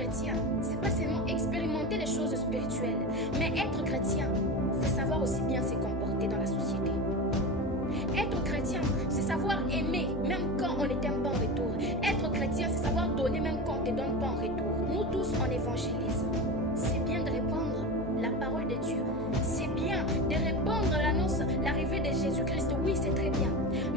chrétien, c'est pas seulement expérimenter les choses spirituelles, mais être chrétien, c'est savoir aussi bien se comporter dans la société. Être chrétien, c'est savoir aimer même quand on ne t'aime pas en retour. Être chrétien, c'est savoir donner même quand on ne te donne pas en retour. Nous tous, on évangélise. C'est bien de répandre la parole de Dieu. C'est bien de répandre l'annonce, l'arrivée de Jésus-Christ. Oui, c'est très bien.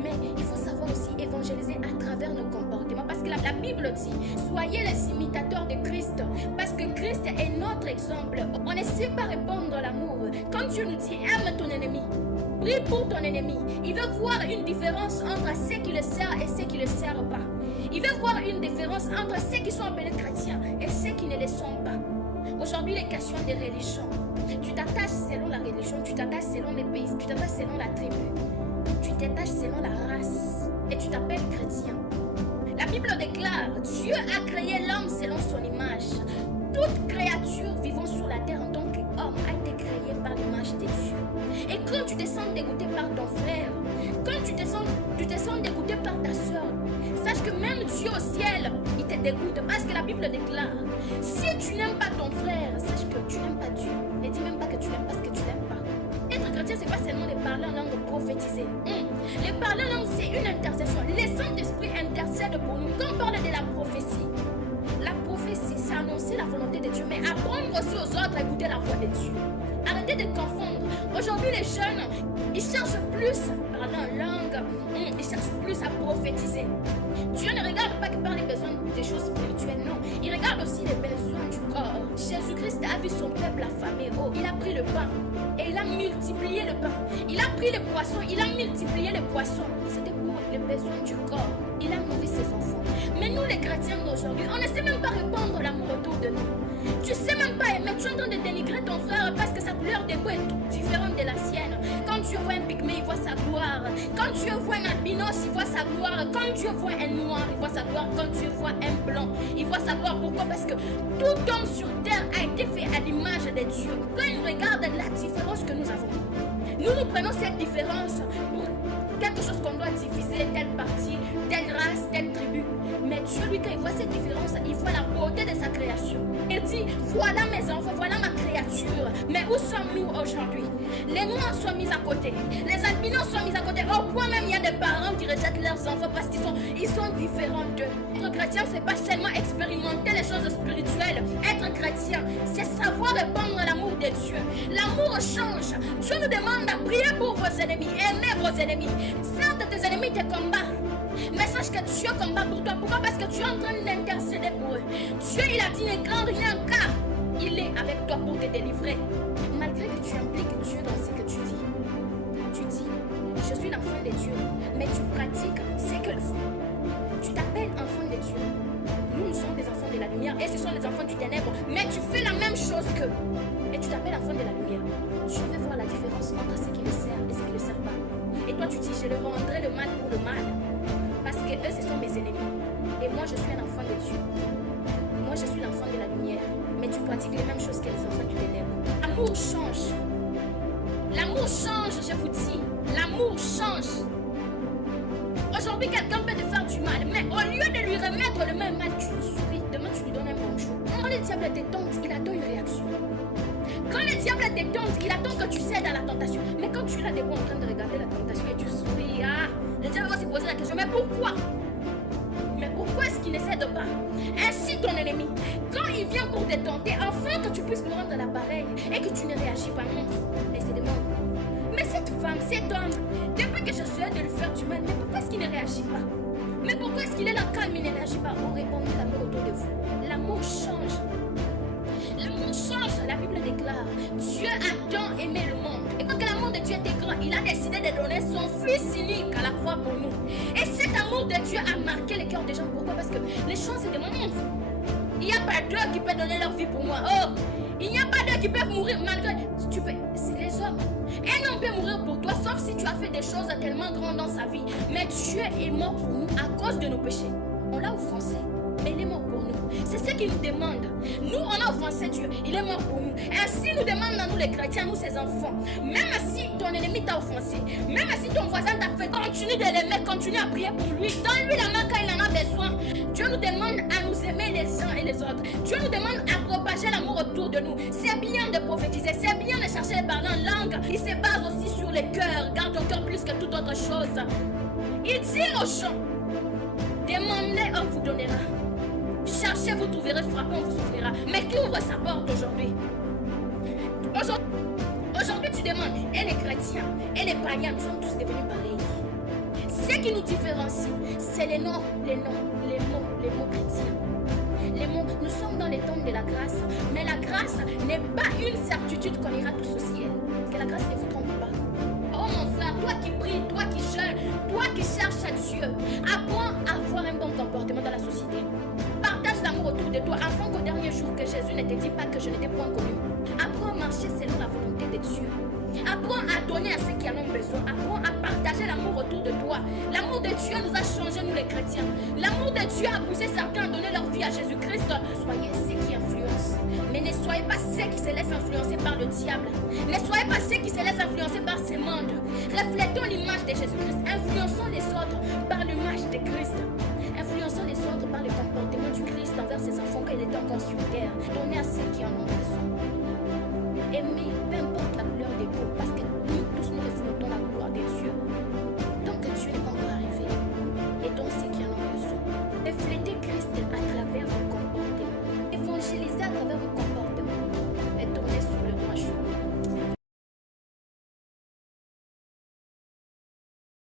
Mais il faut savoir aussi évangéliser à travers nos comportements. Parce que la Bible dit, soyez les imitateurs de Christ. Parce que Christ est notre exemple. On ne sait pas répandre l'amour. Quand Dieu nous dit, aime ton ennemi. Prie pour ton ennemi. Il veut voir une différence entre ceux qui le servent et ceux qui ne le servent pas. Il veut voir une différence entre ceux qui sont appelés chrétiens et ceux qui ne le sont pas. Aujourd'hui, les questions des religions. Tu t'attaches selon la religion, tu t'attaches selon les pays, tu t'attaches selon la tribu, tu t'attaches selon la race et tu t'appelles chrétien. La Bible déclare, Dieu a créé l'homme selon son image. Toute créature vivant sur la terre en tant qu'homme a été créée par l'image de Dieu. Et quand tu te sens dégoûté par ton frère, quand tu te sens dégoûté par ta soeur, sache que même Dieu au ciel, il te dégoûte parce que la Bible déclare, si tu n'aimes pas ton frère, sache que tu n'aimes pas Dieu. Ne dis même pas que tu l'aimes parce que tu l'aimes pas. Être chrétien, c'est pas seulement les parler en langue prophétisée. Les parler en langue, c'est une intercession. Le Saint-Esprit intercède pour nous. Quand on parle de la prophétie, c'est annoncer la volonté de Dieu, mais apprendre aussi aux autres à écouter la voix de Dieu. Arrêtez de confondre. Aujourd'hui, les jeunes, ils cherchent plus à parler en langue, ils cherchent plus à prophétiser. Dieu ne regarde pas que par les besoins des choses spirituelles, non. Il regarde aussi les besoins du corps. Jésus-Christ a vu son peuple affamé. Oh, il a pris le pain et il a multiplié le pain. Il a pris le poisson, il a multiplié le poisson. C'était pour les besoins du corps. Il a nourri ses enfants. Mais nous, les chrétiens d'aujourd'hui, on ne sait même pas répandre l'amour autour de nous. Tu sais même pas aimer. Tu es en train de dénigrer ton frère parce que sa couleur de peau est différente de la sienne. Quand tu vois un pygmée, il voit sa gloire. Quand tu vois un albinos, il voit sa gloire. Quand tu vois un noir, il voit sa gloire. Quand tu vois un blanc, il voit sa gloire. Pourquoi? Parce que tout homme sur terre a été fait à l'image de Dieu. Quand il regarde la différence que nous avons, nous prenons cette différence pour quelque chose qu'on doit diviser, telle partie, telle race, telle tribu. Mais Dieu, lui, quand il voit cette différence, il voit la beauté de sa création. Il dit, voilà mes enfants, voilà ma créature. Mais où sommes-nous aujourd'hui? Les noirs sont mis à côté. Les albinos sont mis à côté. Au point même, il y a des parents qui rejettent leurs enfants parce qu'ils sont différents d'eux. Être chrétien, c'est pas seulement expérimenter les choses spirituelles. Être chrétien, c'est savoir répandre l'amour de Dieu. L'amour change. Dieu nous demande à prier pour vos ennemis, aimer vos ennemis. Certes, tes ennemis te combattent. Mais sache que Dieu combat pour toi. Pourquoi? Parce que tu es en train d'intercéder pour eux. Dieu, il a dit ne crains rien car il est avec toi pour te délivrer. Malgré que tu impliques Dieu dans ce que tu dis, je suis l'enfant de Dieu, mais tu pratiques ce qu'il faut. Tu t'appelles enfant de Dieu. Nous sommes des enfants de la lumière et ce sont les enfants du ténèbre. Mais tu fais la même chose qu'eux. Et tu t'appelles enfant de la lumière. Tu veux voir la différence entre ceux qui le servent et ceux qui ne le servent pas. Et toi tu dis, je leur rendrai le mal pour le mal. Parce que eux, ce sont mes ennemis. Et moi, je suis un enfant de Dieu. Moi, je suis l'enfant de la lumière. Mais tu pratiques les mêmes choses que les enfants du ténèbre. L'amour change. L'amour change, je vous dis. L'amour change. Aujourd'hui, quelqu'un peut te faire du mal. Mais au lieu de lui remettre le même mal, tu lui souris. Demain, tu lui donnes un bonjour. Quand le diable te tente, il attend une réaction. Quand le diable te tente, il attend que tu cèdes à la tentation. Mais quand tu es là debout en train de regarder la tentation et tu souris, le diable va se poser la question, mais pourquoi? Mais pourquoi est-ce qu'il ne cède pas? Ainsi ton ennemi, quand il vient pour te tenter, afin que tu puisses lui rendre l'appareil et que tu ne réagis pas, mais c'est demande. Mais cette femme, cet homme, depuis que je souhaite de lui faire du mal, mais pourquoi est-ce qu'il ne réagit pas? Mais pourquoi est-ce qu'il est là calme, il ne réagit pas? On répond l'amour autour de vous. L'amour change. L'amour change, la Bible déclare, Dieu a tant aimé le monde. Et quand l'amour de Dieu était grand, il a décidé de donner son fils unique à la croix pour nous. Et cet amour de Dieu a marqué le cœur des gens. Pourquoi? Parce que les gens se demandent, il n'y a pas d'eux qui peuvent donner leur vie pour moi. Oh, il n'y a pas d'eux qui peuvent mourir malgré. C'est les hommes. Un homme peut mourir pour toi, sauf si tu as fait des choses tellement grandes dans sa vie. Mais Dieu est mort pour nous à cause de nos péchés. On l'a au français. mais il est mort pour nous. C'est ce qu'il nous demande. Nous, on a offensé Dieu, il est mort pour nous. Ainsi nous demande à nous les chrétiens, nous ses enfants. Même si ton ennemi t'a offensé, même si ton voisin t'a fait, continue de l'aimer, continue à prier pour lui. Donne-lui la main quand il en a besoin. Dieu nous demande à nous aimer les uns et les autres. Dieu nous demande à propager l'amour autour de nous. C'est bien de prophétiser, c'est bien de chercher les parler en langue. Il se base aussi sur le cœur. Garde ton cœur plus que toute autre chose. Il dit aux gens, demandez, on vous donnera. Cherchez, vous trouverez, frappez, on vous ouvrira. Mais qui ouvre sa porte aujourd'hui? Aujourd'hui, tu demandes, et les chrétiens, et les païens, nous sommes tous devenus pareils. Ce qui nous différencie, c'est les mots chrétiens. Les mots, nous sommes dans les temps de la grâce, mais la grâce n'est pas une certitude qu'on ira tous au ciel. Que la grâce ne vous trompe pas. Oh mon frère, toi qui pries, toi qui jeûnes, toi qui cherches à Dieu, apprends à avoir un bon comportement dans la société. Partage l'amour autour de toi, afin qu'au dernier jour que Jésus ne te dit pas que je n'étais point connu. Apprends à marcher selon la volonté de Dieu. Apprends à donner à ceux qui en ont besoin. Apprends à partager l'amour autour de toi. L'amour de Dieu nous a changés, nous les chrétiens. L'amour de Dieu a poussé certains à donner leur vie à Jésus-Christ. Soyez ceux qui influencent. Mais ne soyez pas ceux qui se laissent influencer par le diable. Ne soyez pas ceux qui se laissent influencer par ce monde. Reflétons l'image de Jésus-Christ. Influençons les autres par l'image de Christ. Influençons les autres par le comportement du Christ envers ses enfants quand il était encore sur terre. Donnez à ceux qui en ont besoin. Aimez, peu importe